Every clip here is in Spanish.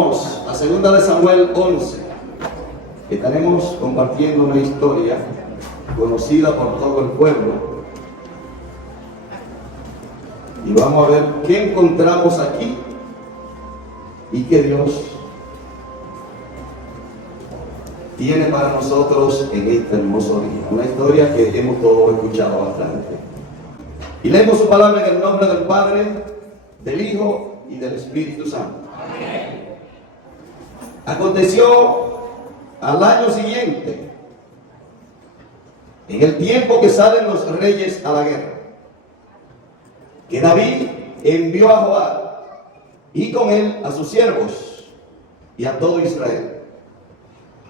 Vamos a 2 de Samuel 11. Estaremos compartiendo una historia conocida por todo el pueblo. Y vamos a ver qué encontramos aquí y qué Dios tiene para nosotros en este hermoso día. Una historia que hemos todos escuchado bastante. Y leemos su palabra en el nombre del Padre, del Hijo y del Espíritu Santo. Amén. Aconteció al año siguiente, en el tiempo que salen los reyes a la guerra, que David envió a Joab y con él a sus siervos y a todo Israel,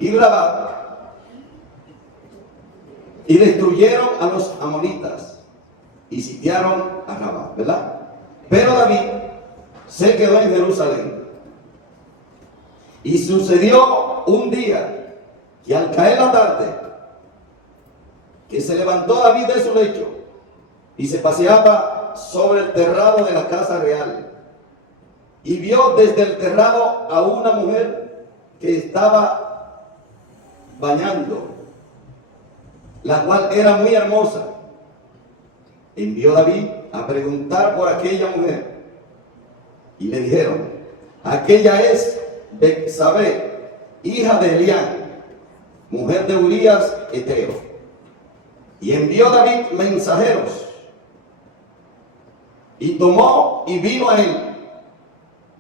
y Rabá, y destruyeron a los amonitas y sitiaron a Rabá, ¿verdad? Pero David se quedó en Jerusalén. Y sucedió un día que al caer la tarde, que se levantó David de su lecho y se paseaba sobre el terrado de la casa real, y vio desde el terrado a una mujer que estaba bañando, la cual era muy hermosa. Envió David a preguntar por aquella mujer, y le dijeron: aquella es Betsabé, hija de Elián, mujer de Urías Eteo. Y envió David mensajeros, y tomó y vino a él,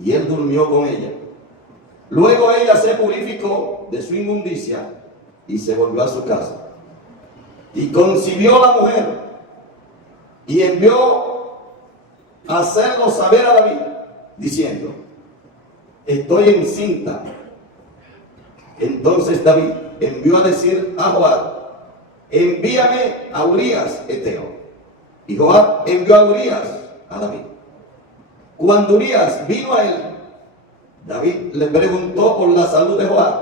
y él durmió con ella. Luego ella se purificó de su inmundicia y se volvió a su casa. Y concibió la mujer, y envió a hacerlo saber a David, diciendo: estoy encinta. Entonces David envió a decir a Joab: envíame a Urías Eteo. Y Joab envió a Urías a David. Cuando Urías vino a él, David le preguntó por la salud de Joab,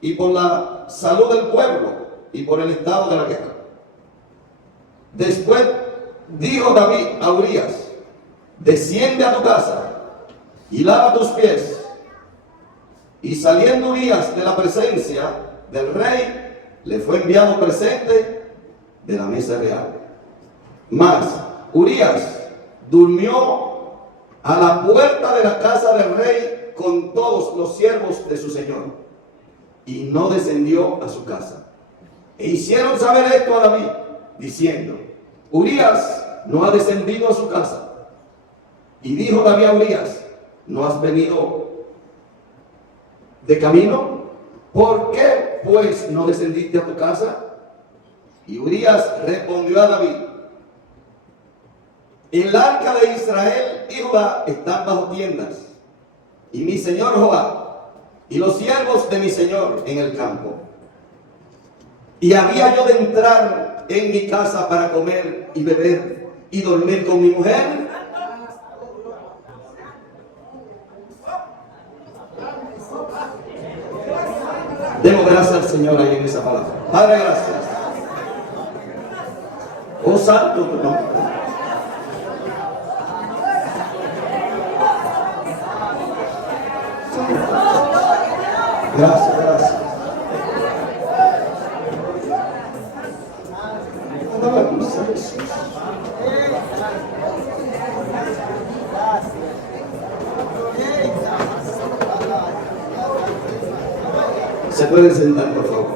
y por la salud del pueblo, y por el estado de la guerra. Después dijo David a Urías: desciende a tu casa y lava tus pies. Y saliendo Urías de la presencia del rey, le fue enviado presente de la mesa real. Mas Urías durmió a la puerta de la casa del rey con todos los siervos de su señor, y no descendió a su casa. E hicieron saber esto a David, diciendo: Urías no ha descendido a su casa. Y dijo David a Urías: ¿no has venido de camino? ¿Por qué pues no descendiste a tu casa? Y Urías respondió a David: el arca de Israel y Judá están bajo tiendas, y mi señor Joab y los siervos de mi señor en el campo. Y había yo de entrar en mi casa para comer y beber y dormir con mi mujer. Demos gracias al Señor ahí en esa palabra. Padre, gracias. Oh, santo tu nombre. Gracias, gracias. Se pueden sentar, por favor.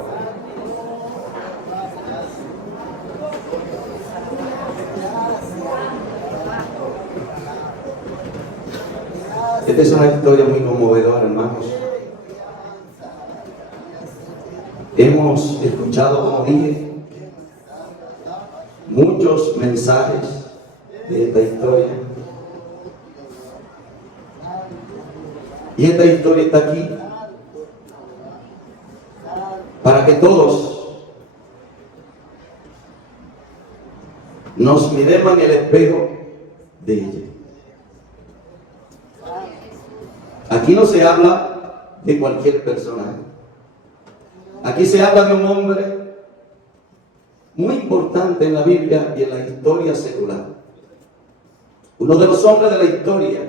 Esta es una historia muy conmovedora, hermanos. Hemos escuchado, como dije, muchos mensajes de esta historia. Y esta historia está aquí para que todos nos miremos en el espejo de ella. Aquí no se habla de cualquier personaje. Aquí se habla de un hombre muy importante en la Biblia y en la historia secular. Uno de los hombres de la historia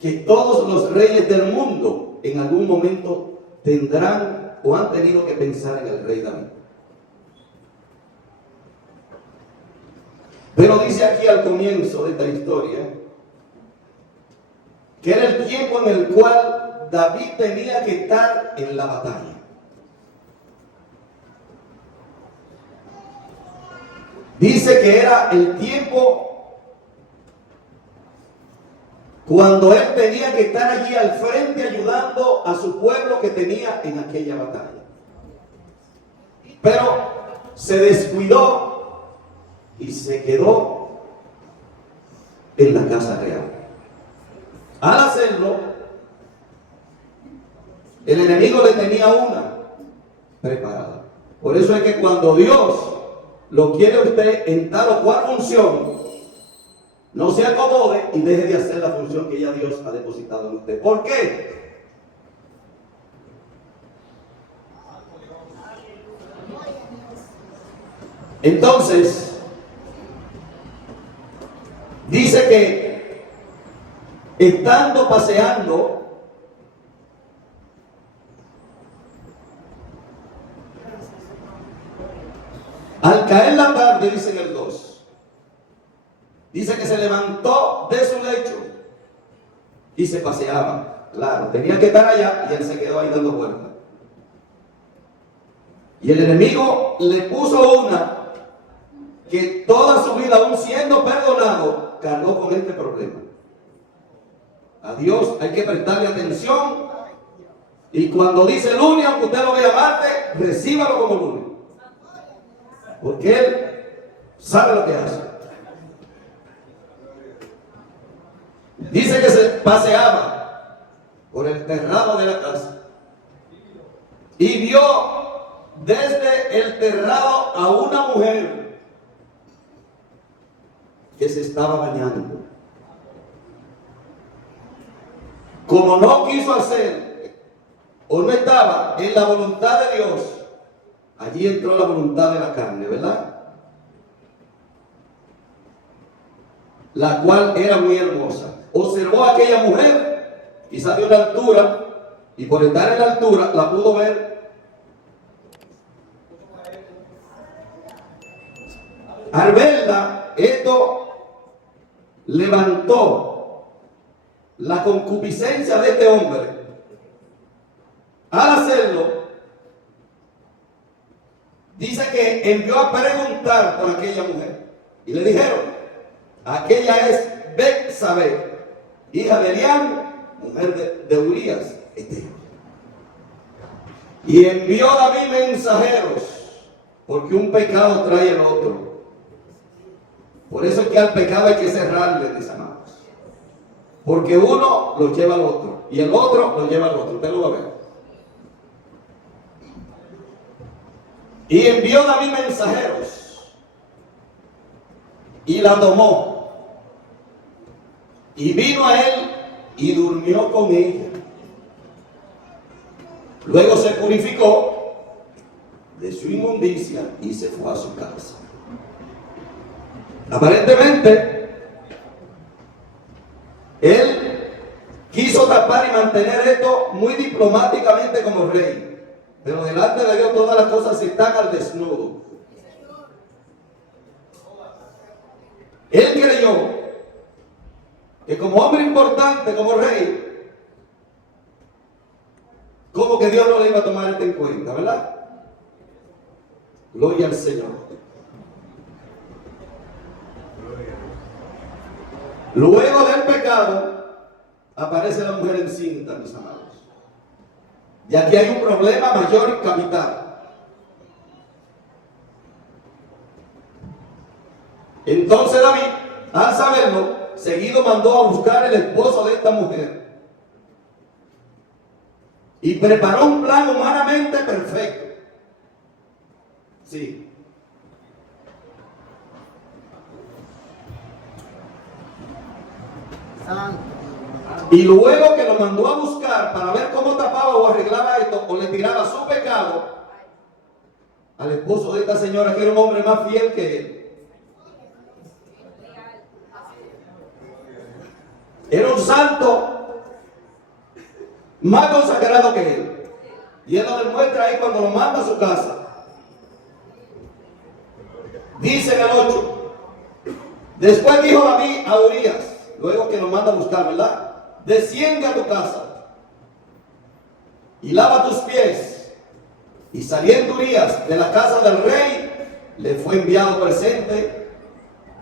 que todos los reyes del mundo en algún momento tendrán o han tenido que pensar en el rey David. Pero dice aquí al comienzo de esta historia que era el tiempo en el cual David tenía que estar en la batalla. Dice que era el tiempo cuando él tenía que estar allí al frente ayudando a su pueblo que tenía en aquella batalla. Pero se descuidó y se quedó en la casa real. Al hacerlo, el enemigo le tenía una preparada. Por eso es que cuando Dios lo quiere a usted en tal o cual función, no se acomode y deje de hacer la función que ya Dios ha depositado en usted. ¿Por qué? Entonces, dice que estando paseando, al caer la tarde, dice en el 2, dice que se levantó de su lecho y se paseaba. Claro, tenía que estar allá y él se quedó ahí dando vueltas. Y el enemigo le puso una que toda su vida, aún siendo perdonado, cargó con este problema. A Dios hay que prestarle atención. Y cuando dice lunes, aunque usted lo vea martes, recíbalo como lunes. Porque Él sabe lo que hace. Dice que se paseaba por el terrado de la casa y vio desde el terrado a una mujer que se estaba bañando. Como no quiso hacer o no estaba en la voluntad de Dios, allí entró la voluntad de la carne, ¿verdad? La cual era muy hermosa. Observó a aquella mujer, quizá de una altura, y por estar en la altura la pudo ver. Al verla, esto levantó la concupiscencia de este hombre. Al hacerlo, dice que envió a preguntar por aquella mujer. Y le dijeron, aquella es Betsabé, hija de Eliam, mujer de Urías, eteo. Y envió David mensajeros, porque un pecado trae el otro. Por eso es que al pecado hay que cerrarle, mis amados. Porque uno lo lleva al otro, y el otro lo lleva al otro. Usted lo va a ver. Y envió David mensajeros y la tomó y vino a él y durmió con ella. Luego se purificó de su inmundicia y se fue a su casa. Aparentemente él quiso tapar y mantener esto muy diplomáticamente como rey. Pero delante de Dios todas las cosas están al desnudo. Él creyó que como hombre importante, como rey, como que Dios no le iba a tomar esto en cuenta, ¿verdad? Gloria al Señor. Luego del pecado aparece la mujer encinta, mis amados. Y aquí hay un problema mayor y capital. Entonces David, al saberlo, seguido mandó a buscar el esposo de esta mujer. Y preparó un plan humanamente perfecto. Sí. Santo. Y luego que lo mandó a buscar para ver cómo tapaba o arreglaba esto o le tiraba su pecado al esposo de esta señora, que era un hombre más fiel que él. Era un santo más consagrado que él. Y él lo demuestra ahí cuando lo manda a su casa. Dice en el 8, después dijo David a Urías, luego que lo manda a buscar, ¿verdad? Desciende a tu casa y lava tus pies. Y saliendo Urías de la casa del rey, le fue enviado presente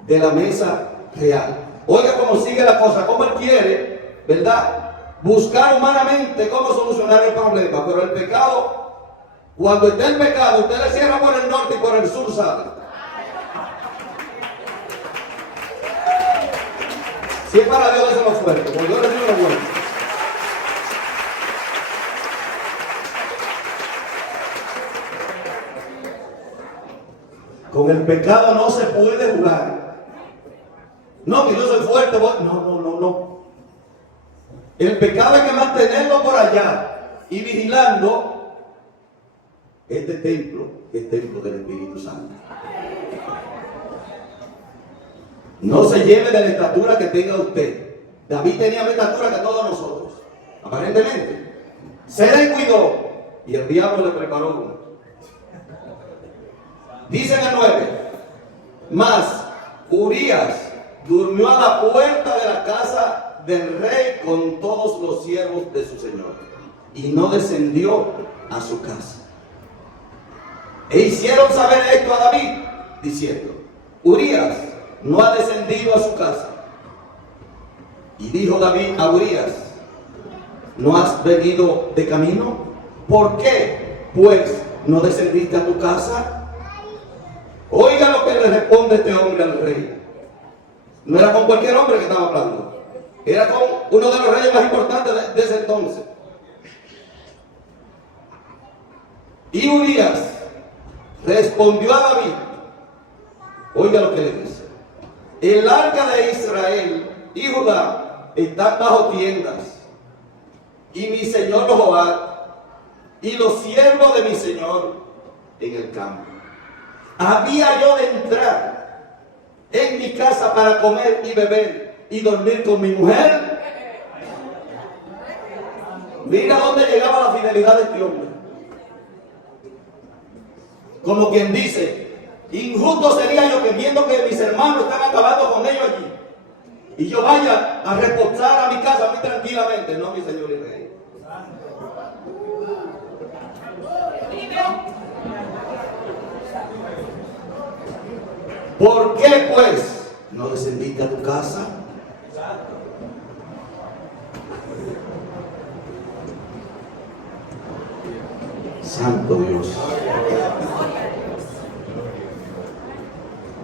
de la mesa real. Oiga cómo sigue la cosa, cómo él quiere, ¿verdad?, buscar humanamente cómo solucionar el problema. Pero el pecado, cuando está el pecado, usted le cierra por el norte y por el sur sale. Si es para Dios, déselo fuerte, porque yo le digo lo bueno. Con el pecado no se puede jugar. No, que yo soy fuerte. No. El pecado hay que mantenerlo por allá y vigilando este templo, que es templo del Espíritu Santo. No se lleve de la estatura que tenga usted. David tenía más estatura que todos nosotros, aparentemente. Se descuidó y el diablo le preparó uno. Dice en el 9, mas Urías durmió a la puerta de la casa del rey con todos los siervos de su señor, y no descendió a su casa. E hicieron saber esto a David, diciendo, Urías no ha descendido a su casa. Y dijo David a Urías, ¿no has venido de camino? ¿Por qué, pues, no descendiste a tu casa? Oiga lo que le responde este hombre al rey. No era con cualquier hombre que estaba hablando, era con uno de los reyes más importantes de ese entonces. Y Urías respondió a David, oiga lo que le dice, el arca de Israel y Judá están bajo tiendas, y mi señor Joab y los siervos de mi señor en el campo. ¿Había yo de entrar en mi casa para comer y beber y dormir con mi mujer? Mira dónde llegaba la fidelidad de este hombre. Como quien dice, injusto sería yo que viendo que mis hermanos están acabando con ellos allí, y yo vaya a reposar a mi casa a mí tranquilamente. No, mi señor y rey. ¿Por qué pues no descendiste a tu casa? Santo Dios.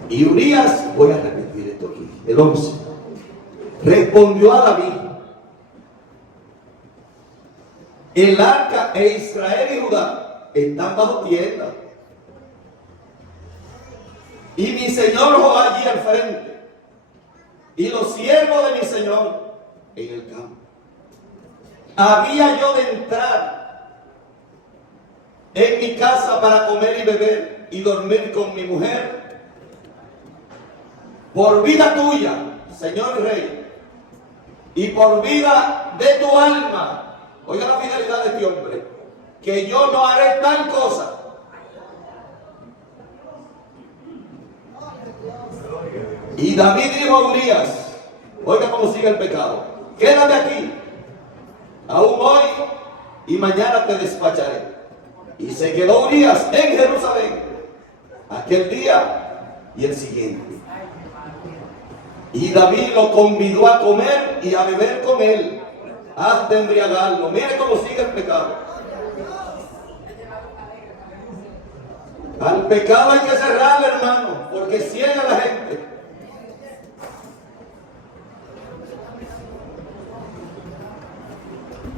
Y Urías, voy a repetir esto aquí, el 11, respondió a David, el arca e Israel y Judá están bajo tienda, y mi señor Joab allí al frente, y los siervos de mi señor en el campo. ¿Había yo de entrar en mi casa para comer y beber y dormir con mi mujer? Por vida tuya, señor rey, y por vida de tu alma, oiga la fidelidad de este hombre, que yo no haré tal cosa. Y David dijo a Urías, oiga cómo sigue el pecado, quédate aquí, aún hoy y mañana te despacharé. Y se quedó Urías en Jerusalén aquel día y el siguiente. Y David lo convidó a comer y a beber con él, hasta embriagarlo. Mire cómo sigue el pecado. Al pecado hay que cerrarle, hermano, porque ciega a la gente.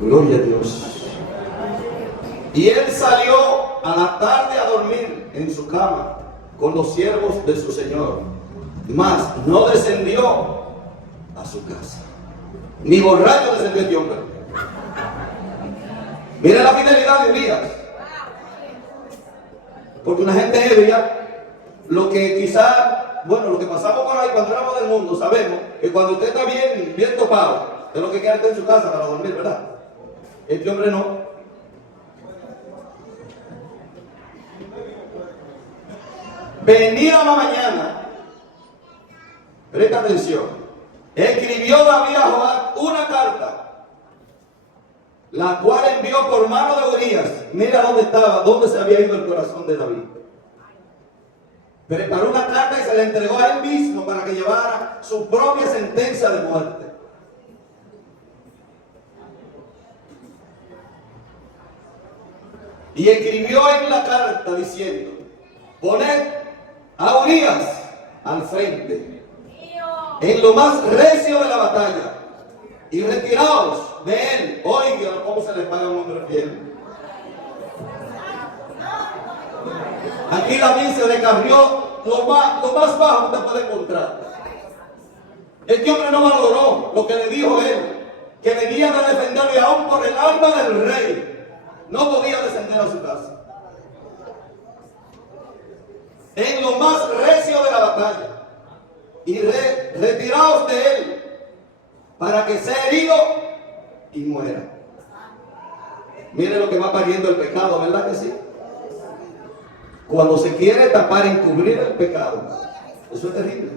Gloria a Dios. Y él salió a la tarde a dormir en su cama con los siervos de su señor, mas no descendió a su casa. Ni borracho descendió este hombre. Mira la fidelidad de Urías. Porque una gente ebria, lo que quizá, bueno, lo que pasamos por ahí cuando éramos del mundo, sabemos que cuando usted está bien topado, es lo que queda en su casa para dormir, ¿verdad? Este hombre no. Venía una mañana, presta atención, escribió David a Joab una carta, la cual envió por mano de Urías. Mira dónde estaba, dónde se había ido el corazón de David. Preparó una carta y se la entregó a él mismo para que llevara su propia sentencia de muerte. Y escribió en la carta diciendo: poned a Urías al frente, en lo más recio de la batalla, y retiraos de él. Oigan cómo se le paga a un hombre fiel. Aquí David se descarrió lo más bajo que usted puede encontrar. Este hombre no valoró lo que le dijo él, que venía de defenderlo, y aún por el alma del rey no podía descender a su casa. En lo más recio de la batalla, y retiraos de él, para que sea herido y muera. Mire lo que va pariendo el pecado, ¿verdad que sí? Cuando se quiere tapar, encubrir el pecado, eso es terrible.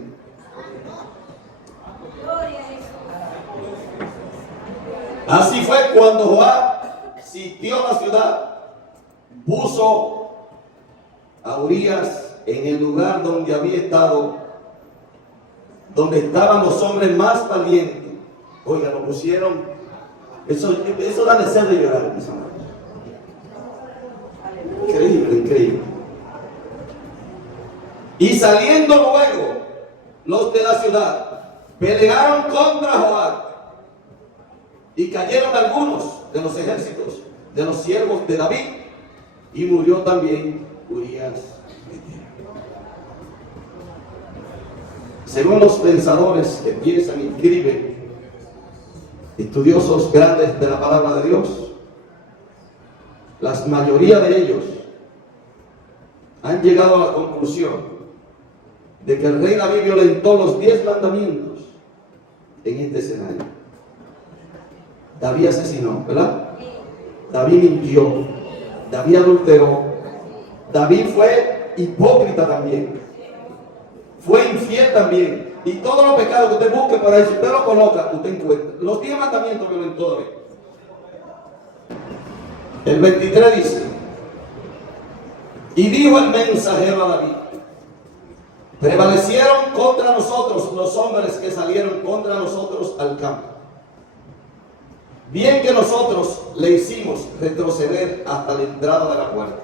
Así fue cuando Joab sitió la ciudad, puso a Urías en el lugar donde había estado, donde estaban los hombres más valientes. Oiga, lo pusieron, eso da deseo de llorar, mis hermanos. Increíble, increíble. Y saliendo luego los de la ciudad, pelearon contra Joab, y cayeron algunos de los ejércitos de los siervos de David, y murió también Urías. Según los pensadores que piensan y escriben, estudiosos grandes de la palabra de Dios, la mayoría de ellos han llegado a la conclusión de que el rey David violentó los 10 mandamientos en este escenario. David asesinó, ¿verdad? David mintió, David adulteró, David fue hipócrita también, fue infiel también, y todos los pecados que usted busque por ahí, si usted lo coloca, usted encuentra. Los 10 mandamientos violentó David. El 23 dice: y dijo el mensajero a David: prevalecieron contra nosotros los hombres que salieron contra nosotros al campo. Bien que nosotros le hicimos retroceder hasta la entrada de la puerta.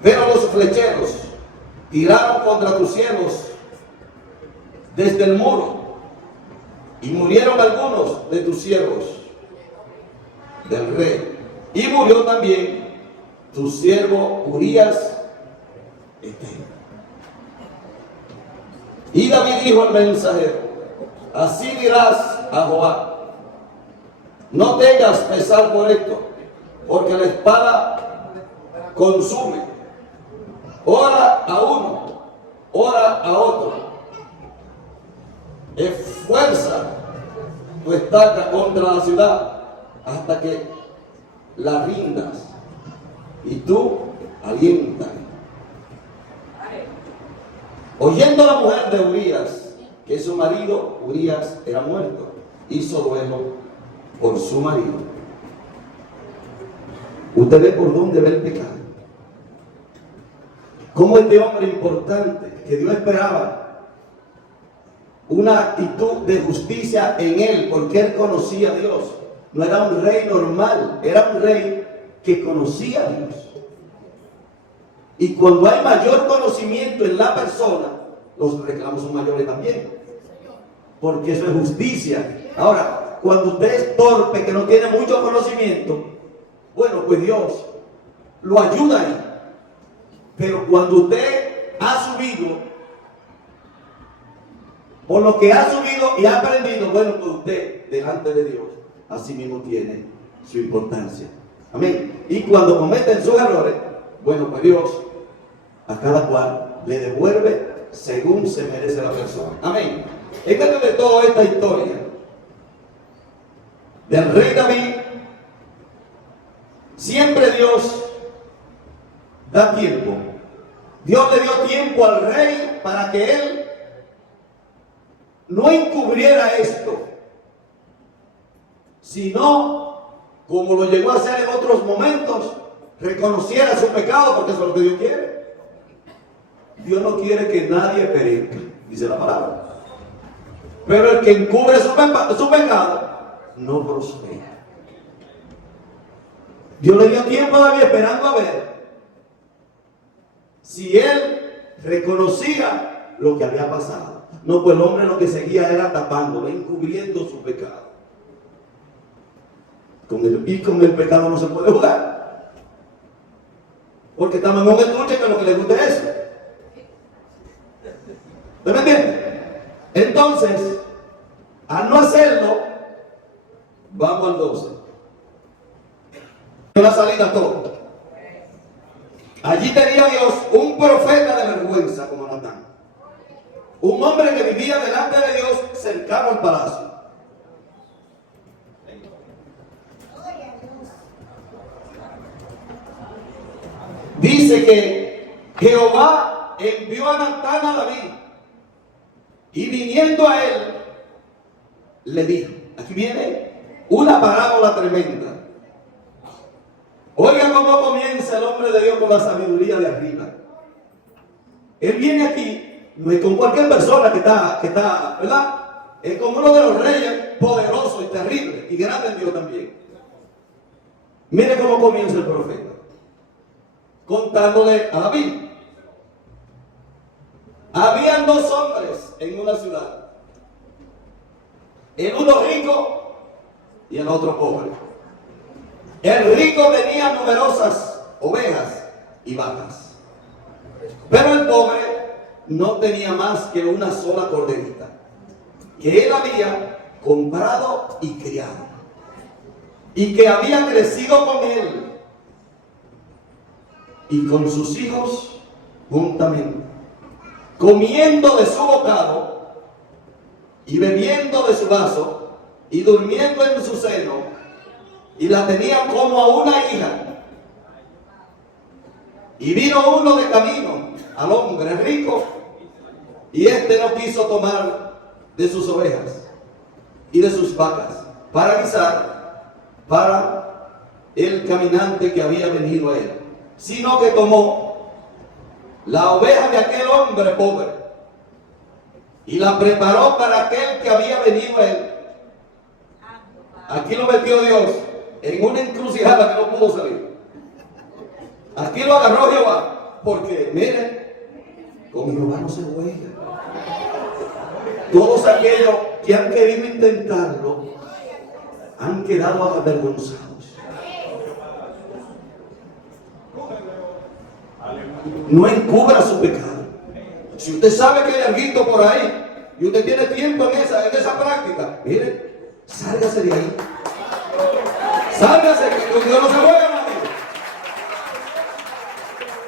Pero los flecheros tiraron contra tus siervos desde el muro, y murieron algunos de tus siervos del rey, y murió también tu siervo Urías Eteo. Y David dijo al mensajero: así dirás a Joab: no tengas pesar por esto, porque la espada consume, ora a uno, ora a otro. Esfuerza tu estaca contra la ciudad hasta que la rindas, y tú aliéntale. Oyendo la mujer de Urías que su marido Urías era muerto, hizo duelo por su marido. Usted ve por dónde ve el pecado. Como este hombre importante que Dios esperaba una actitud de justicia en él, porque él conocía a Dios. No era un rey normal, era un rey que conocía a Dios. Y cuando hay mayor conocimiento en la persona, los reclamos son mayores también, porque eso es justicia. Ahora, cuando usted es torpe, que no tiene mucho conocimiento, bueno, pues Dios lo ayuda ahí. Pero cuando usted ha subido, por lo que ha subido y ha aprendido, bueno, pues usted delante de Dios así mismo tiene su importancia. Amén. Y cuando cometen sus errores, bueno, pues Dios a cada cual le devuelve según se merece la persona. Amén. En medio de toda esta historia del rey David, Siempre Dios da tiempo. Dios le dio tiempo al rey para que él no encubriera esto, sino, como lo llegó a hacer en otros momentos, reconociera su pecado, porque eso es lo que Dios quiere. Dios no quiere que nadie perezca, dice la palabra. Pero el que encubre su pecado no prospera. Dios le dio tiempo a David esperando a ver si él reconocía lo que había pasado. No, pues el hombre lo que seguía era tapándolo, encubriendo su pecado. Y con el pecado no se puede jugar. Porque estamos en un estuche que lo que le gusta es eso. ¿Usted me entiende? Entonces, al no hacerlo, vamos al 12. La salida todo. Allí tenía Dios un profeta de vergüenza como Natán. Un hombre que vivía delante de Dios cercano al palacio. Dice que Jehová envió a Natán a David y viniendo a él le dijo, aquí viene una parábola tremenda. Oiga cómo comienza el hombre de Dios con la sabiduría de arriba. Él viene aquí, no es con cualquier persona que está, ¿verdad? Es como uno de los reyes poderosos y terribles y grande en Dios también. Mire cómo comienza el profeta, contándole a David. Habían dos hombres en una ciudad, el uno rico y el otro pobre. El rico tenía numerosas ovejas y vacas, pero el pobre no tenía más que una sola corderita, que él había comprado y criado, y que había crecido con él y con sus hijos juntamente, comiendo de su bocado y bebiendo de su vaso y durmiendo en su seno, y la tenía como a una hija. Y vino uno de camino al hombre rico, y éste no quiso tomar de sus ovejas y de sus vacas para guisar para el caminante que había venido a él, sino que tomó la oveja de aquel hombre pobre y la preparó para aquel que había venido a él. Aquí lo metió Dios en una encrucijada que no pudo salir. Aquí lo agarró Jehová, porque miren, con Jehová no se juega. Todos aquellos que han querido intentarlo han quedado avergonzados. No encubra su pecado. Si usted sabe que hay alguito por ahí y usted tiene tiempo en esa práctica, mire, sálgase de ahí. Sálgase, que con Dios no se juega, nadie.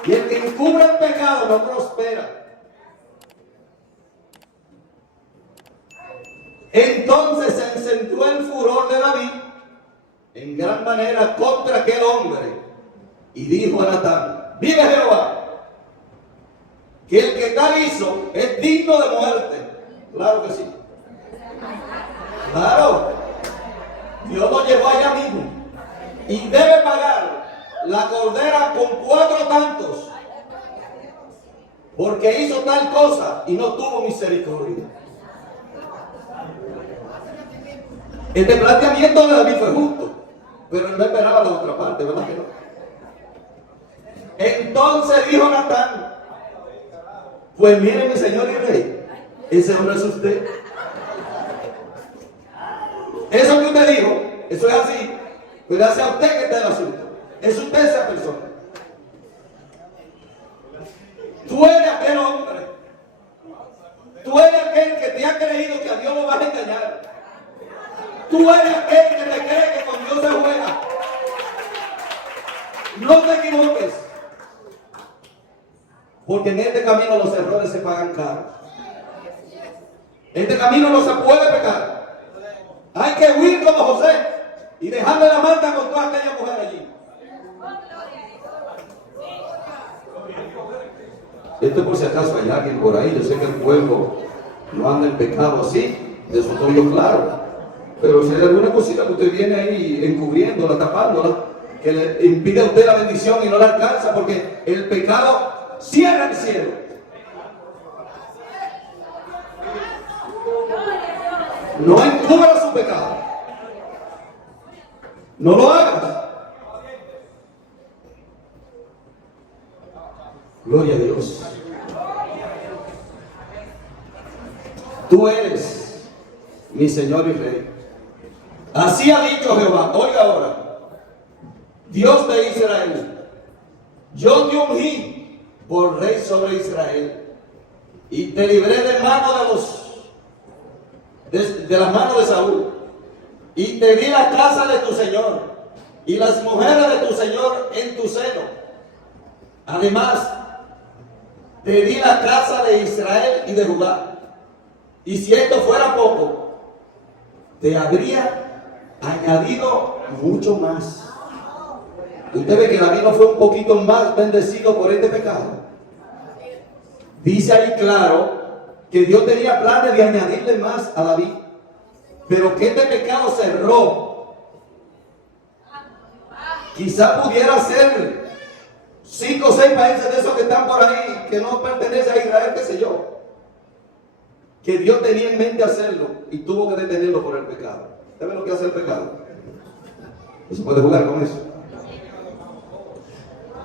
Y el que encubre el pecado no prospera. Entonces se encendió el furor de David en gran manera contra aquel hombre y dijo a Natán: vive Jehová, que el que tal hizo es digno de muerte. Claro que sí. Claro. Dios lo llevó allá mismo y debe pagar la cordera con 4 tantos, porque hizo tal cosa y no tuvo misericordia. Este planteamiento de David fue justo, pero él no esperaba la otra parte, ¿verdad que no? Entonces dijo Natán: pues mire, mi señor y rey, ese hombre es usted. Eso que usted dijo, eso es así, pero hace a usted que está el asunto. Es usted esa persona. Tú eres aquel hombre. Tú eres aquel que te ha creído que a Dios lo vas a engañar. Tú eres aquel que te cree que con Dios se juega. No te equivoques, porque en este camino los errores se pagan caros. Este camino no se puede pecar. Hay que huir como José y dejarle la manta con toda aquella mujer allí. Esto es por si acaso hay alguien por ahí. Yo sé que el pueblo no anda en pecado así, de eso estoy yo claro. Pero si hay alguna cosita que usted viene ahí encubriéndola, tapándola, que le impide a usted la bendición y no la alcanza, porque el pecado cierra el cielo. No encubra su pecado. No lo hagas. Gloria a Dios. Tú eres mi Señor y Rey. Así ha dicho Jehová. Oiga ahora. Dios de Israel. Yo te ungí por rey sobre Israel y te libré de mano de las manos de Saúl, y te di la casa de tu Señor y las mujeres de tu Señor en tu seno. Además, te di la casa de Israel y de Judá. Y si esto fuera poco, te habría añadido mucho más. Usted ve que David no fue un poquito más bendecido por este pecado. Dice ahí claro que Dios tenía planes de añadirle más a David, pero que este pecado cerró. Quizá pudiera ser 5 o 6 países de esos que están por ahí, que no pertenecen a Israel, qué sé yo, que Dios tenía en mente hacerlo y tuvo que detenerlo por el pecado. ¿Sabe lo que hace el pecado? No se puede jugar con eso.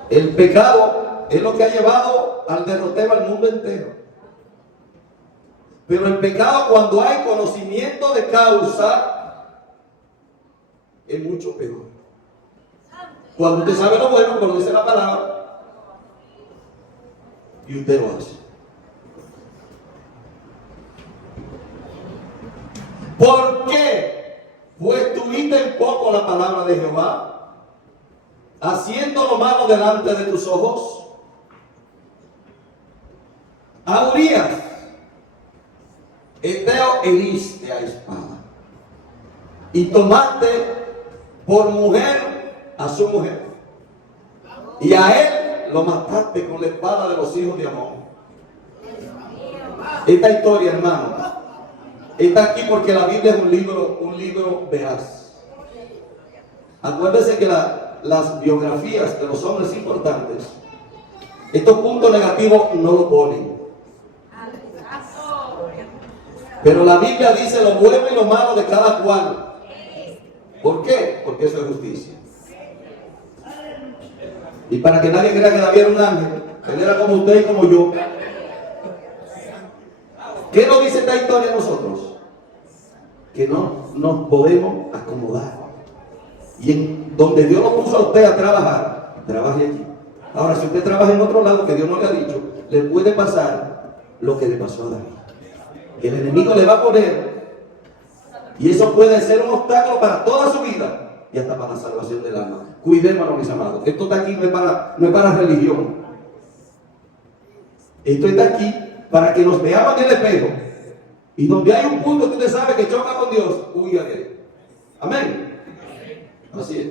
El pecado es lo que ha llevado al derrotero al mundo entero. Pero el pecado, cuando hay conocimiento de causa, es mucho peor. Cuando usted sabe lo bueno, cuando dice la palabra, y usted lo hace. ¿Por qué? Pues tuviste en poco la palabra de Jehová, haciendo lo malo delante de tus ojos. A Urías, Eteo, heriste a espada, y tomaste por mujer a su mujer, y a él lo mataste con la espada de los hijos de Amón. Esta historia, hermano, está aquí porque la Biblia es un libro veraz. Acuérdense que las biografías de los hombres importantes, estos puntos negativos no lo ponen. Pero la Biblia dice lo bueno y lo malo de cada cual. ¿Por qué? Porque eso es justicia. Y para que nadie crea que David era un ángel, él era como usted y como yo. ¿Qué nos dice esta historia a nosotros? Que no nos podemos acomodar. Y en donde Dios lo puso a usted a trabajar, trabaje allí. Ahora, si usted trabaja en otro lado que Dios no le ha dicho, le puede pasar lo que le pasó a David. Que el enemigo le va a poner, y eso puede ser un obstáculo para toda su vida y hasta para la salvación del alma. Cuidémonos, mis amados. Esto está aquí no es para religión. Esto está aquí para que nos veamos en el espejo, y donde hay un punto que usted sabe que choca con Dios, huya de él. Amén. Así es.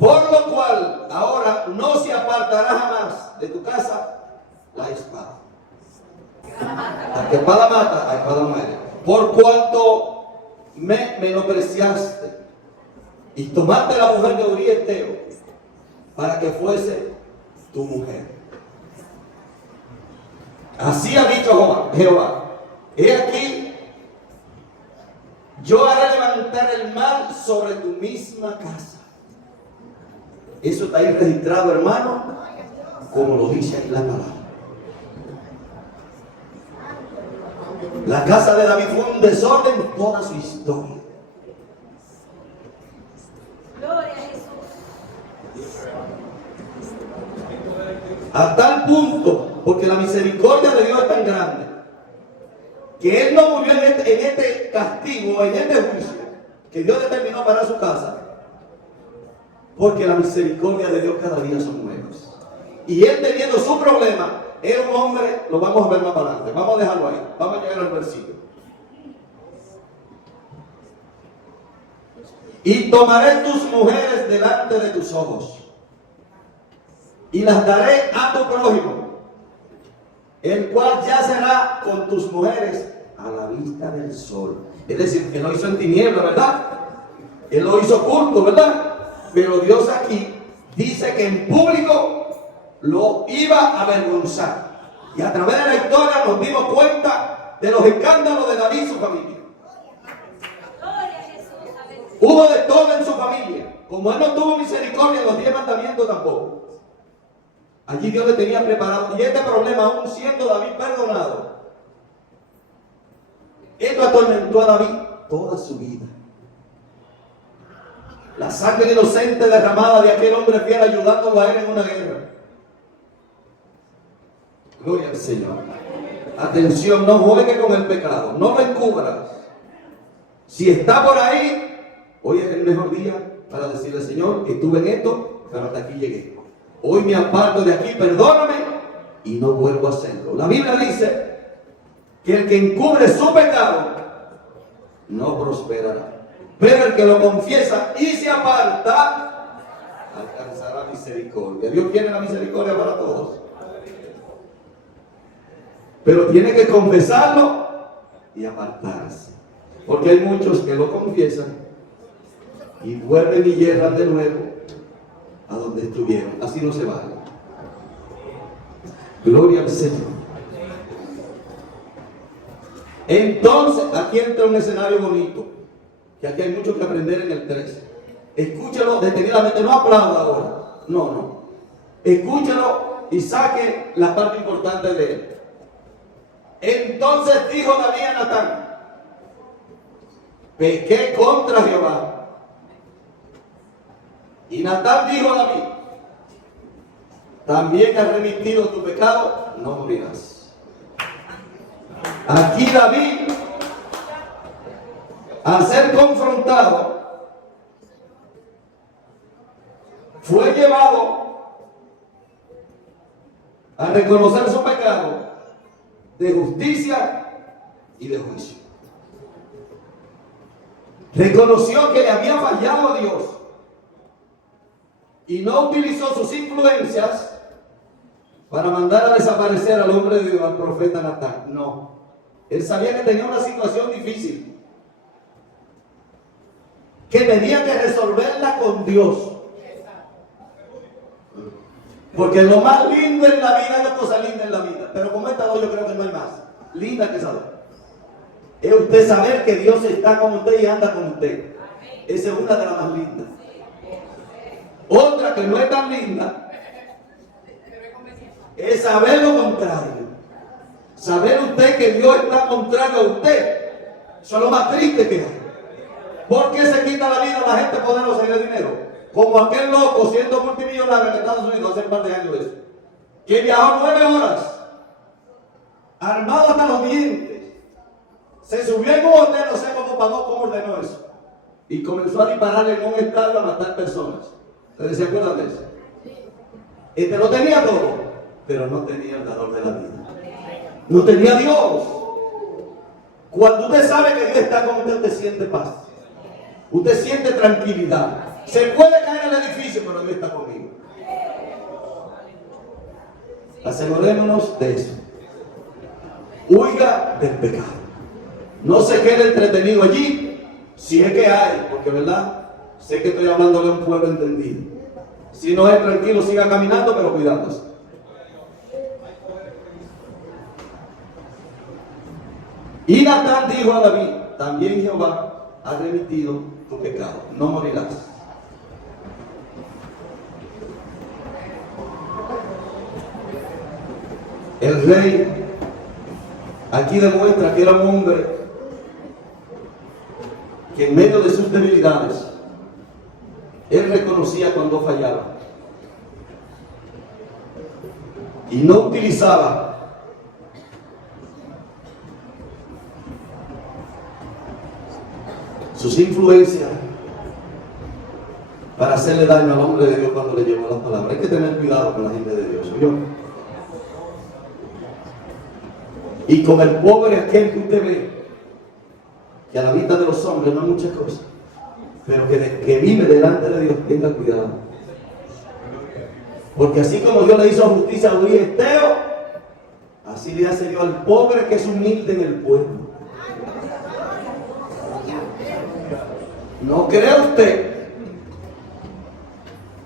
Por lo cual, ahora no se apartará jamás de tu casa la espada. La que espada mata, a espada muere. Por cuanto me menospreciaste y tomaste la mujer de Urías Eteo para que fuese tu mujer. Así ha dicho Jehová. He aquí, yo haré levantar el mal sobre tu misma casa. Eso está ahí registrado, hermano, como lo dice ahí la palabra. La casa de David fue un desorden en toda su historia. Gloria a Jesús. A tal punto, porque la misericordia de Dios es tan grande, que Él no murió en este castigo, en este juicio que Dios determinó para su casa, porque la misericordia de Dios cada día son nuevas. Y Él, teniendo su problema, era un hombre, lo vamos a ver más para adelante, vamos a dejarlo ahí, vamos a llegar al versículo. Y tomaré tus mujeres delante de tus ojos, y las daré a tu prójimo, el cual yacerá con tus mujeres a la vista del sol. Es decir, que lo hizo en tiniebla, ¿verdad? Él lo hizo oculto, ¿verdad? Pero Dios aquí dice que en público lo iba a avergonzar. Y a través de la historia nos dimos cuenta de los escándalos de David y su familia. Gloria a Jesús. Aleluya. Hubo de todo en su familia. Como él no tuvo misericordia en los 10 mandamientos tampoco. Allí Dios le tenía preparado. Y este problema, aún siendo David perdonado, esto atormentó a David toda su vida. La sangre inocente derramada de aquel hombre fiel ayudándolo a él en una guerra. Gloria al Señor. Atención, no juegue con el pecado, no lo encubras. Si está por ahí, hoy es el mejor día para decirle: Señor, estuve en esto, pero hasta aquí llegué. Hoy me aparto de aquí, perdóname y no vuelvo a hacerlo. La Biblia dice que el que encubre su pecado no prosperará, pero el que lo confiesa y se aparta alcanzará misericordia. Dios quiere la misericordia para todos, pero tiene que confesarlo y apartarse, porque hay muchos que lo confiesan y vuelven y yerran de nuevo a donde estuvieron. Así no se vale. Gloria al Señor. Entonces, aquí entra un escenario bonito, que aquí hay mucho que aprender en el 3. Escúchalo detenidamente, no aplauda ahora. No. Escúchalo y saque la parte importante de él. Entonces dijo David a Natán: pequé contra Jehová. Y Natán dijo a David: también has remitido tu pecado, no morirás. Aquí David, al ser confrontado, fue llevado a reconocer su pecado de justicia y de juicio. Reconoció que le había fallado a Dios y no utilizó sus influencias para mandar a desaparecer al hombre de Dios, al profeta Natán. No. Él sabía que tenía una situación difícil, que tenía que resolverla con Dios. Porque lo más lindo en la vida, hay una cosa linda en la vida, pero como esta dos yo creo que no hay más linda que saber. Es usted saber que Dios está con usted y anda con usted. Esa es una de las más lindas. Otra que no es tan linda es saber lo contrario. Saber usted que Dios está contrario a usted. Eso es lo más triste que hay. ¿Por qué se quita la vida a la gente poderosa y de dinero? Como aquel loco siendo multimillonario en Estados Unidos hace un par de años de eso, que viajó 9 horas armado hasta los dientes, se subió en un hotel, no sé cómo pagó, cómo ordenó eso, y comenzó a disparar en un estadio a matar personas. ¿Ustedes se acuerdan de eso? Este no tenía todo, pero no tenía el dador de la vida. No tenía a Dios. Cuando usted sabe que Dios está con usted, usted siente paz. Usted siente tranquilidad. Se puede caer el edificio, pero Dios está conmigo. Asegurémonos de eso. Huiga del pecado. No se quede entretenido allí, si es que hay, porque verdad, sé que estoy hablando de un pueblo entendido. Si no es tranquilo, siga caminando, pero cuidándose. Y Natán dijo a David: también Jehová ha remitido tu pecado, no morirás. El rey aquí demuestra que era un hombre que en medio de sus debilidades él reconocía cuando fallaba y no utilizaba sus influencias para hacerle daño al hombre de Dios cuando le llevó las palabras. Hay que tener cuidado con la gente de Dios, ¿oyó? Y con el pobre aquel que usted ve, que a la vista de los hombres no hay muchas cosas, pero que vive delante de Dios, tenga cuidado. Porque así como Dios le hizo justicia a Luis Esteo, así le hace Dios al pobre que es humilde en el pueblo. ¿No cree usted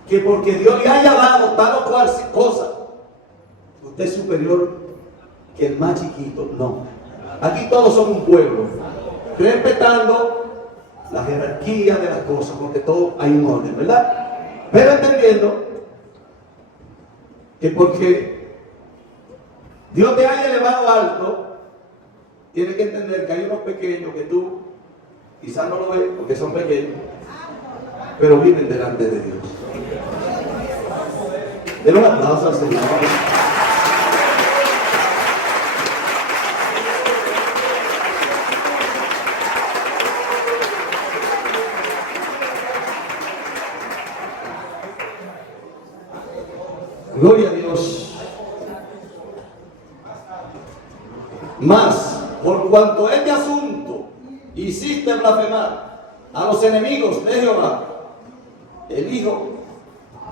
que porque Dios le haya dado tal o cual cosa, usted es superior que el más chiquito? No. Aquí todos somos un pueblo, respetando la jerarquía de las cosas, porque todo hay un orden, ¿verdad? Pero entendiendo que porque Dios te haya elevado alto, tienes que entender que hay unos pequeños que tú quizás no lo ves porque son pequeños, pero viven delante de Dios. Den un aplauso al Señor. Gloria a Dios. Mas, por cuanto este asunto hiciste blasfemar a los enemigos de Jehová, el hijo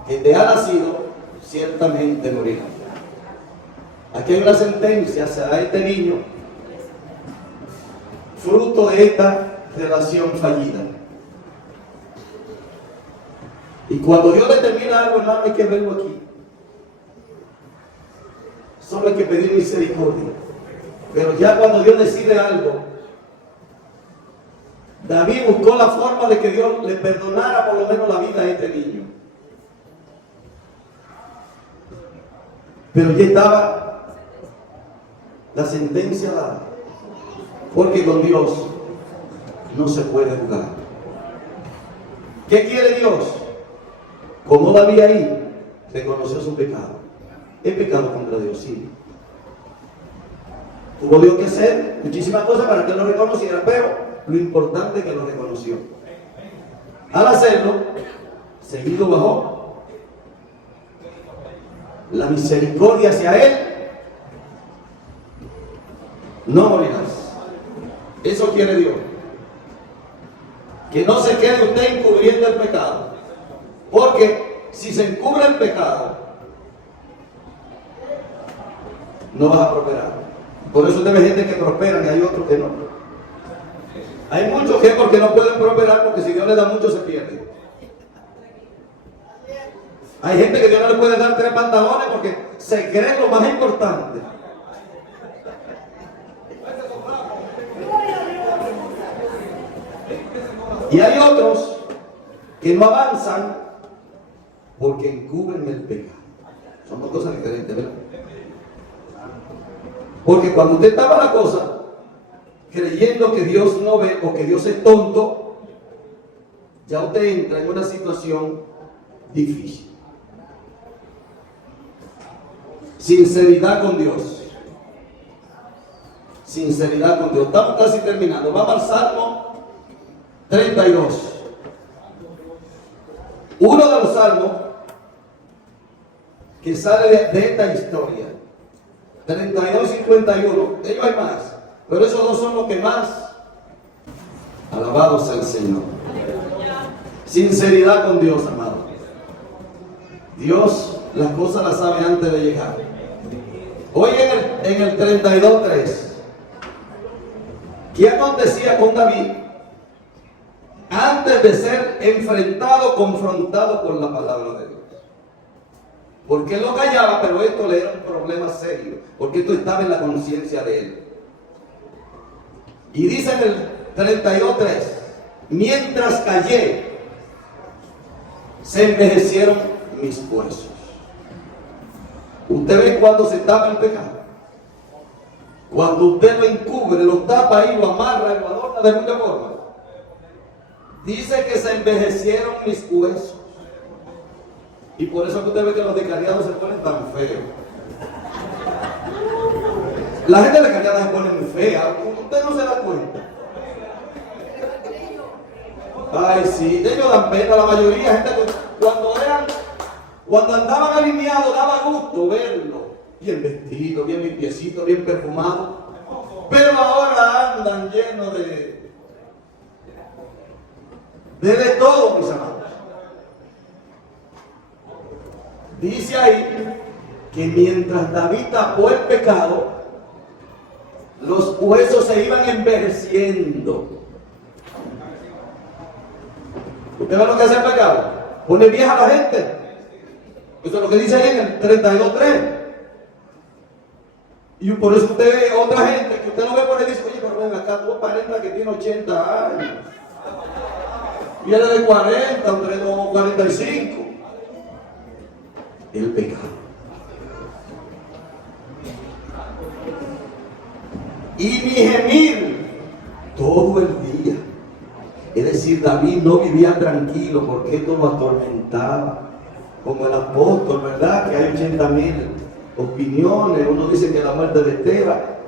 que te ha nacido ciertamente morirá. Aquí hay una sentencia hacia este niño, fruto de esta relación fallida. Y cuando Dios determina algo, hermano, hay que verlo aquí. Solo hay que pedir misericordia. Pero ya cuando Dios decide algo, David buscó la forma de que Dios le perdonara por lo menos la vida a este niño. Pero ya estaba la sentencia dada. Porque con Dios no se puede jugar. ¿Qué quiere Dios? Como David ahí reconoció su pecado. He pecado contra Dios, sí. Tuvo Dios que hacer muchísimas cosas para que él lo reconociera, pero lo importante es que lo reconoció. Al hacerlo, seguido bajó la misericordia hacia él. No morirás. Eso quiere Dios. Que no se quede usted encubriendo el pecado. Porque si se encubre el pecado, no vas a prosperar. Por eso usted ve gente que prosperan y hay otros que no. Hay muchos que porque no pueden prosperar, porque si Dios le da mucho se pierde. Hay gente que Dios no le puede dar 3 pantalones porque se cree lo más importante. Y hay otros que no avanzan porque encubren el pecado. Son dos cosas diferentes, ¿verdad? Porque cuando usted tapa la cosa creyendo que Dios no ve o que Dios es tonto, ya usted entra en una situación difícil. Sinceridad con Dios. Sinceridad con Dios. Estamos casi terminando. Vamos al Salmo 32. Uno de los salmos que sale de esta historia. 32 y 51. Ellos hay más. Pero esos dos son los que más. Alabados al Señor. Sinceridad con Dios, amado. Dios las cosas las sabe antes de llegar. Hoy en el 32:3, ¿qué acontecía con David antes de ser enfrentado, confrontado con la palabra de Dios? Porque él lo callaba, pero esto le era un problema serio, porque esto estaba en la conciencia de él. Y dice en el 32:3, mientras callé, se envejecieron mis huesos. Usted ve cuando se tapa el pecado. Cuando usted lo encubre, lo tapa y lo amarra y lo adorna de muchas formas. Dice que se envejecieron mis huesos. Y por eso que usted ve que los descarriados se ponen tan feos. La gente descarriada se pone muy fea. Usted no se da cuenta. Ay, sí, ellos dan pena, la mayoría, gente cuando andaban alineados daba gusto verlo, bien vestido, bien limpiecito, bien perfumado, pero ahora andan llenos de todo, mis amados. Dice ahí que mientras David tapó el pecado, los huesos se iban envejeciendo. ¿Usted ve lo que hace el pecado? Pone vieja a la gente. Eso es lo que dice ahí en el 32:3. Y por eso usted ve otra gente que usted no ve por ahí y dice, oye, pero ven acá, tú aparentas que tiene 80 años. Y él es de 40, o 45. El pecado. Y mi gemir todo el día. Es decir, David no vivía tranquilo porque esto lo atormentaba. Como el apóstol, ¿verdad? Que hay 80,000 opiniones. Uno dice que la muerte de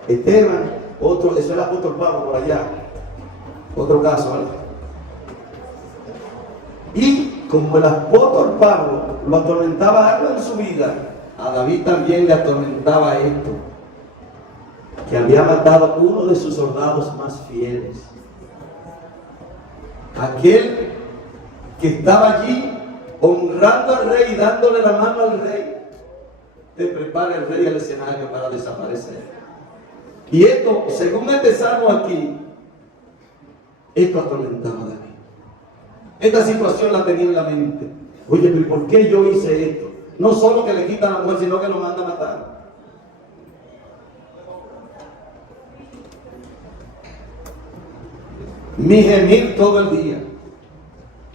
Esteban, otro, eso es el apóstol Pablo por allá. Otro caso, ¿verdad? Y como el apóstol Pablo lo atormentaba algo en su vida, a David también le atormentaba esto, que había matado a uno de sus soldados más fieles. Aquel que estaba allí honrando al rey y dándole la mano al rey, te prepara el rey al escenario para desaparecer. Y esto, según este salmo aquí, esto atormentaba a David. Esta situación la tenía en la mente. Oye, pero ¿por qué yo hice esto? No solo que le quitan la mujer, sino que lo manda a matar. Mi gemir todo el día,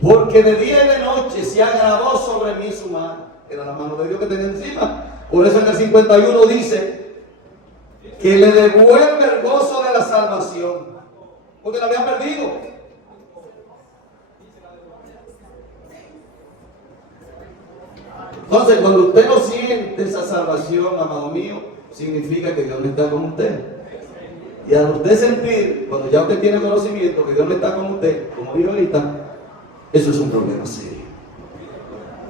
porque de día y de noche se agravó sobre mí su mano. Era la mano de Dios que tenía encima. Por eso en el 51 dice que le devuelve el gozo de la salvación, porque la había perdido. Entonces, cuando usted no siente esa salvación, amado mío, significa que Dios no está con usted. Y al usted sentir, cuando ya usted tiene conocimiento que Dios no está con usted, como dijo ahorita, eso es un problema serio.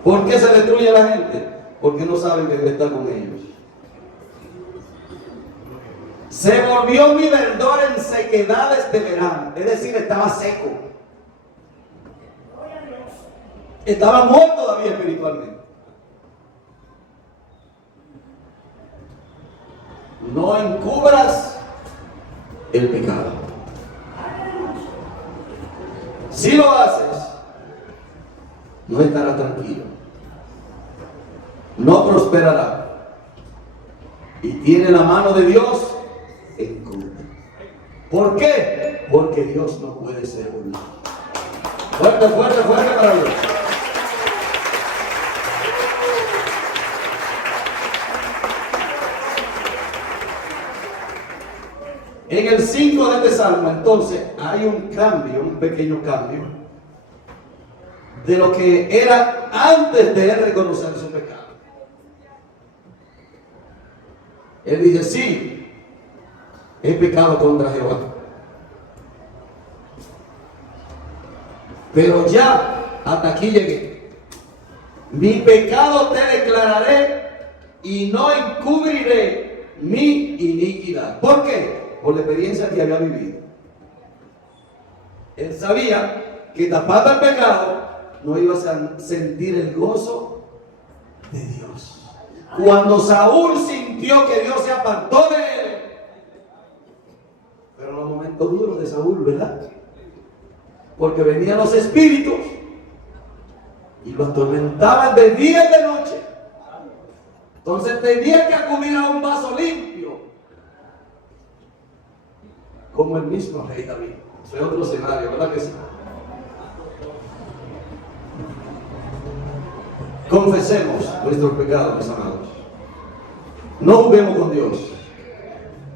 ¿Por qué se destruye a la gente? Porque no saben que Dios está con ellos. Se volvió mi verdor en sequedades de verano, es decir, estaba seco. Estaba muerto todavía espiritualmente. No encubras el pecado. Si lo haces, no estarás tranquilo, no prosperará, y tiene la mano de Dios en contra. ¿Por qué? Porque Dios no puede ser burlado. Fuerte, fuerte, fuerte para Dios. En el 5 de este salmo, entonces, hay un cambio, un pequeño cambio, de lo que era antes de él reconocer su pecado. Él dice, sí, he pecado contra Jehová, pero ya, hasta aquí llegué. Mi pecado te declararé y no encubriré mi iniquidad. ¿Por qué? Por la experiencia que había vivido. Él sabía que tapando el pecado no iba a sentir el gozo de Dios. Cuando Saúl sintió que Dios se apartó de él, pero los momentos duros de Saúl, ¿verdad? Porque venían los espíritus y lo atormentaban de día y de noche. Entonces tenía que acudir a un vaso limpio, como el mismo rey David. Eso es otro escenario, ¿verdad que sí? Confesemos nuestros pecados, mis amados. No juguemos con Dios.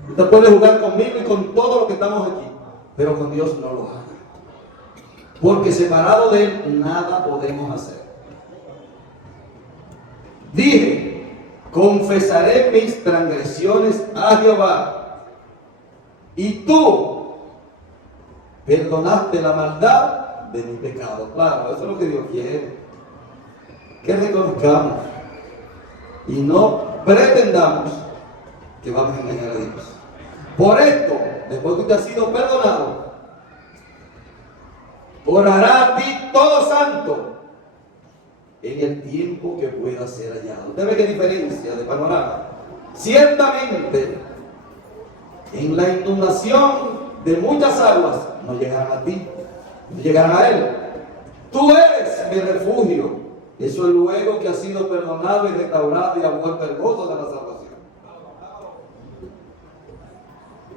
Usted puede jugar conmigo y con todos los que estamos aquí, pero con Dios no lo haga. Porque separado de Él, nada podemos hacer. Dije, confesaré mis transgresiones a Jehová, y tú perdonaste la maldad de mi pecado. Claro, eso es lo que Dios quiere, que reconozcamos y no pretendamos que vamos a engañar a Dios. Por esto, después que usted ha sido perdonado, orará a ti todo santo en el tiempo que pueda ser hallado. ¿Usted ve qué diferencia de panorama? Ciertamente, en la inundación de muchas aguas no llegarán a ti, no llegarán a él. Tú eres mi refugio. Eso es luego que has sido perdonado y restaurado y ha vuelto el gozo de la salvación.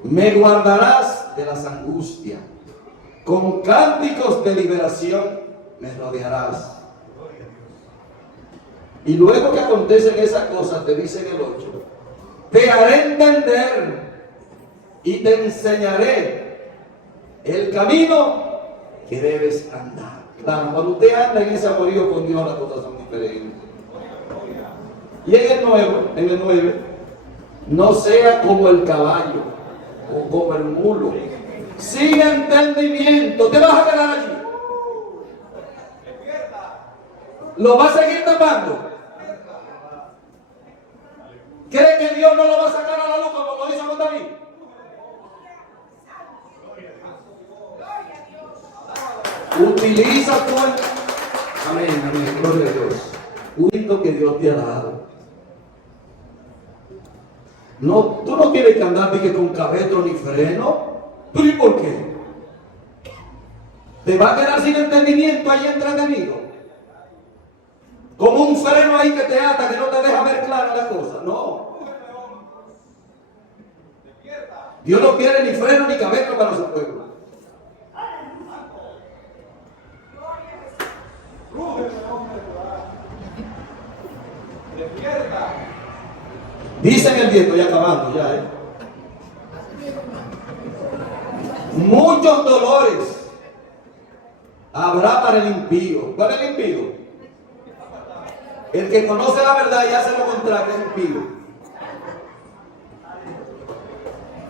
Me guardarás de las angustias. Con cánticos de liberación me rodearás. Y luego que acontecen esas cosas, te dice en el 8, te haré entender y te enseñaré el camino que debes andar. Claro, cuando usted anda en ese amorío con Dios, las cosas son diferentes. Y en el 9, no sea como el caballo o como el mulo, sin entendimiento. Te vas a quedar allí. ¿Lo va a seguir tapando? ¿Cree que Dios no lo va a sacar a la luz como lo hizo con David? Utiliza tu... Amén, amén, gloria a Dios. Un que Dios te ha dado. No, tú no tienes que andar con cabestro ni freno. ¿Pero y por qué? ¿Te va a quedar sin entendimiento ahí entretenido? Como un freno ahí que te ata, que no te deja ver clara la cosa. No. Dios no quiere ni freno ni cabestro para su pueblo. Dice en el 10, estoy acabando ya, muchos dolores habrá para el impío. ¿Cuál es el impío? El que conoce la verdad y hace lo contrario es impío.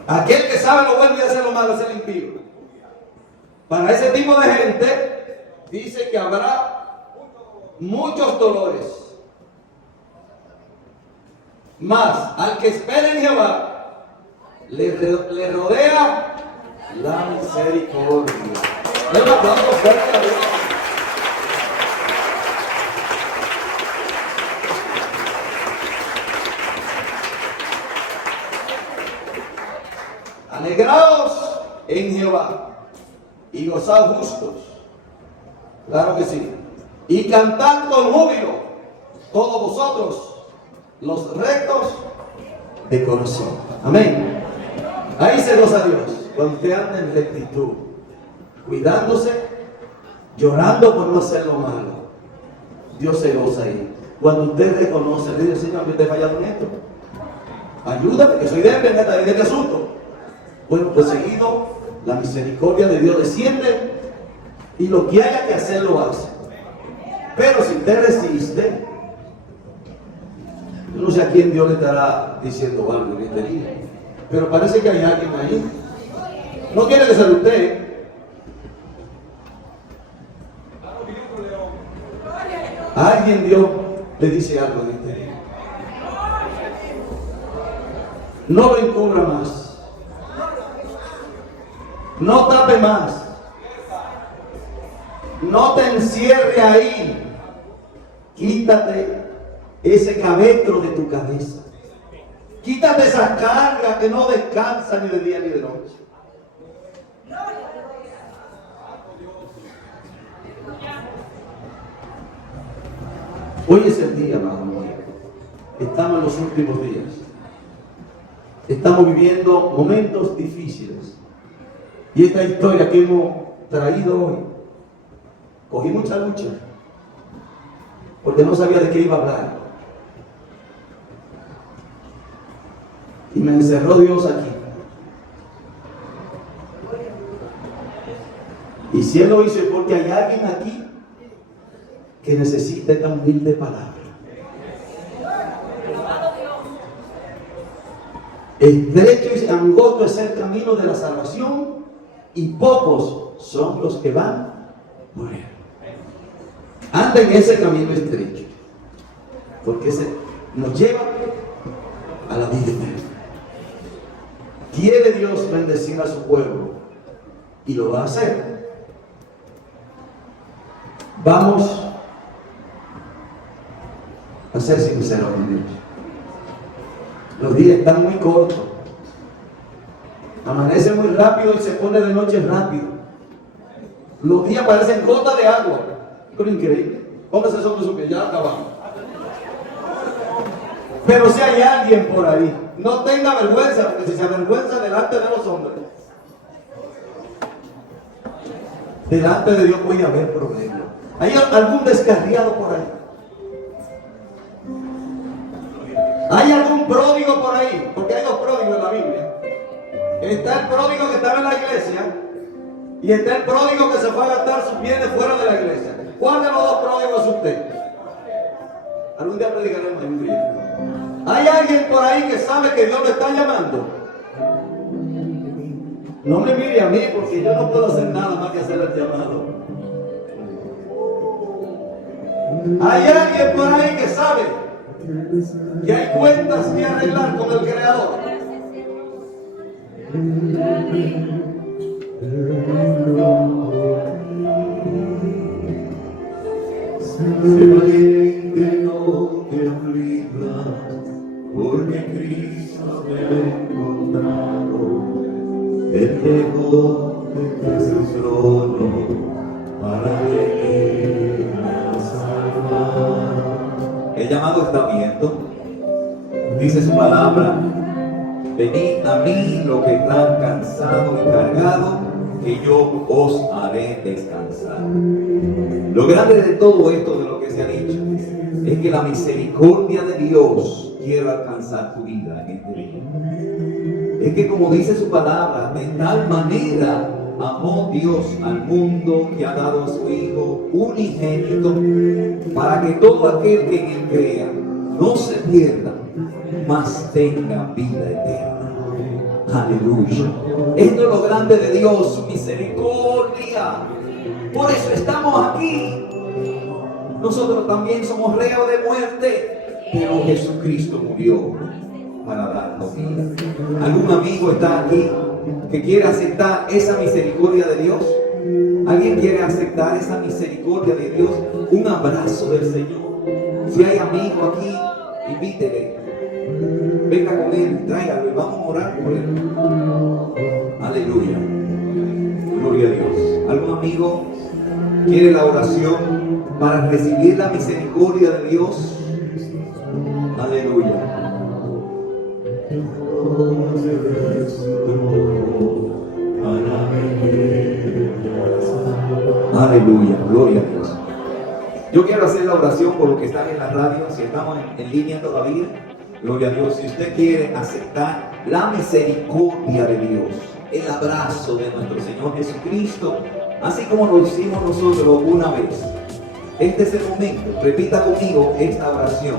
Aquel que sabe lo bueno y hace lo malo es el impío. Para ese tipo de gente dice que habrá muchos dolores. Mas al que espera en Jehová le rodea la misericordia. Le aplauso fuerte a Dios. Alegraos en Jehová y gozad justos. Claro que sí. Y cantad con júbilo todos vosotros los rectos de corazón. Amén. Ahí se goza Dios. Cuando usted anda en rectitud, cuidándose, llorando por no hacer lo malo, Dios se goza ahí. Cuando usted reconoce, le dice: Señor, yo te he fallado en esto, ayúdame, que soy débil en este asunto. Bueno, pues seguido, la misericordia de Dios desciende y lo que haya que hacer lo hace. Pero si usted resiste, no sé a quién Dios le estará diciendo algo en este día, pero parece que hay alguien ahí. No tiene que ser usted. A alguien Dios le dice algo en este día. No lo encubra más. No tape más. No te encierre ahí. Quítate ese cabestro de tu cabeza. Quítate esa carga que no descansa ni de día ni de noche. Hoy es el día, amado mío. Estamos en los últimos días. Estamos viviendo momentos difíciles. Y esta historia que hemos traído hoy, cogí mucha lucha, porque no sabía de qué iba a hablar. Y me encerró Dios aquí. Y si Él lo hizo es porque hay alguien aquí que necesita esta humilde palabra. Estrecho y angosto es el camino de la salvación, y pocos son los que van por él. Anda en ese camino estrecho, porque ese nos lleva a la vida eterna. Quiere Dios bendecir a su pueblo, y lo va a hacer. Vamos ser sincero con Dios. Los días están muy cortos. Amanece muy rápido y se pone de noche rápido. Los días parecen gotas de agua. Es increíble. Póngase sobre su pie, ya acabamos. Pero si hay alguien por ahí, no tenga vergüenza, porque si se avergüenza delante de los hombres, delante de Dios puede haber problemas. ¿Hay algún descarriado por ahí? ¿Hay algún pródigo por ahí? Porque hay dos pródigos en la Biblia. Está el pródigo que estaba en la iglesia y está el pródigo que se fue a gastar sus bienes fuera de la iglesia. ¿Cuál de los dos pródigos es usted? Algún día predicaremos en un día. ¿Hay alguien por ahí que sabe que Dios lo está llamando? No me mire a mí porque yo no puedo hacer nada más que hacer el llamado. ¿Hay alguien por ahí que sabe que hay cuentas que arreglar con el Creador? Sé valiente, no te aflijas, porque Cristo te ha encontrado. Él llegó desde su trono para venir a salvar. El llamado está abierto. Dice su palabra: venid a mí los que están cansados y cargados, que yo os haré descansar. Lo grande de todo esto, de lo que se ha dicho, es que la misericordia de Dios quiere alcanzar tu vida en este día. Es que, como dice su palabra, de tal manera amó Dios al mundo que ha dado a su Hijo unigénito, para que todo aquel que en él crea no se pierda, mas tenga vida eterna. Aleluya. Esto es lo grande de Dios, su misericordia. Por eso estamos aquí. Nosotros también somos reos de muerte, pero Jesucristo murió para darnos vida. ¿Algún amigo está aquí que quiere aceptar esa misericordia de Dios? ¿Alguien quiere aceptar esa misericordia de Dios? Un abrazo del Señor. Si hay amigo aquí, invítele. Venga con él, tráigalo y vamos a orar por él. Aleluya. Gloria a Dios. ¿Algún amigo quiere la oración para recibir la misericordia de Dios? Aleluya. Aleluya, gloria a Dios. Yo quiero hacer la oración por los que están en la radio, si estamos en línea todavía. Gloria a Dios. Si usted quiere aceptar la misericordia de Dios, el abrazo de nuestro Señor Jesucristo, así como lo hicimos nosotros una vez, este es el momento. Repita conmigo esta oración.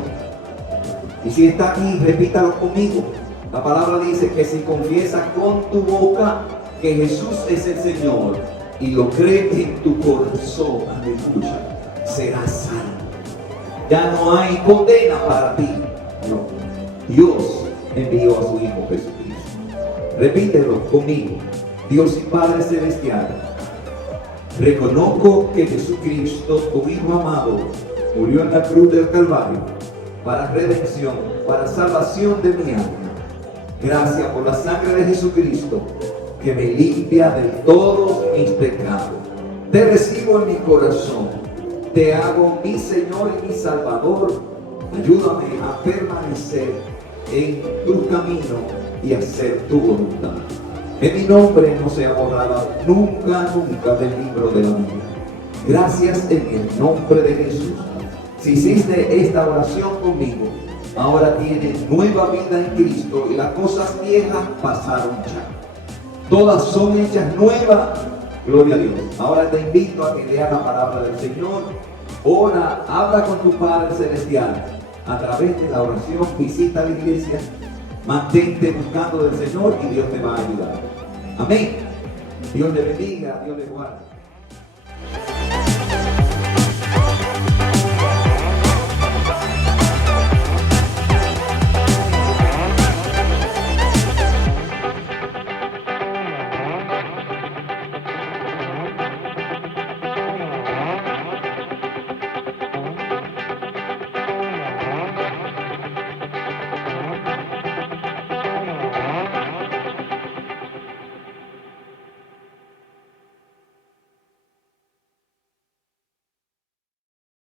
Y si está aquí, repítalo conmigo. La palabra dice que si confiesas con tu boca que Jesús es el Señor y lo crees en tu corazón, aleluya, serás salvo. Ya no hay condena para ti. No. Dios envió a su Hijo Jesucristo. Repítelo conmigo. Dios y Padre Celestial, reconozco que Jesucristo, tu Hijo amado, murió en la cruz del Calvario para redención, para salvación de mi alma. Gracias por la sangre de Jesucristo que me limpia de todos mis pecados. Te recibo en mi corazón. Te hago mi Señor y mi Salvador. Ayúdame a permanecer en tu camino y hacer tu voluntad. Que mi nombre no sea borrado nunca, nunca del libro de la vida. Gracias en el nombre de Jesús. Si hiciste esta oración conmigo, ahora tienes nueva vida en Cristo y las cosas viejas pasaron ya. Todas son hechas nuevas. Gloria a Dios. Ahora te invito a que leas la palabra del Señor. Ora, habla con tu Padre Celestial. A través de la oración, visita la iglesia, mantente buscando del Señor y Dios te va a ayudar. Amén. Dios le bendiga, Dios le guarde.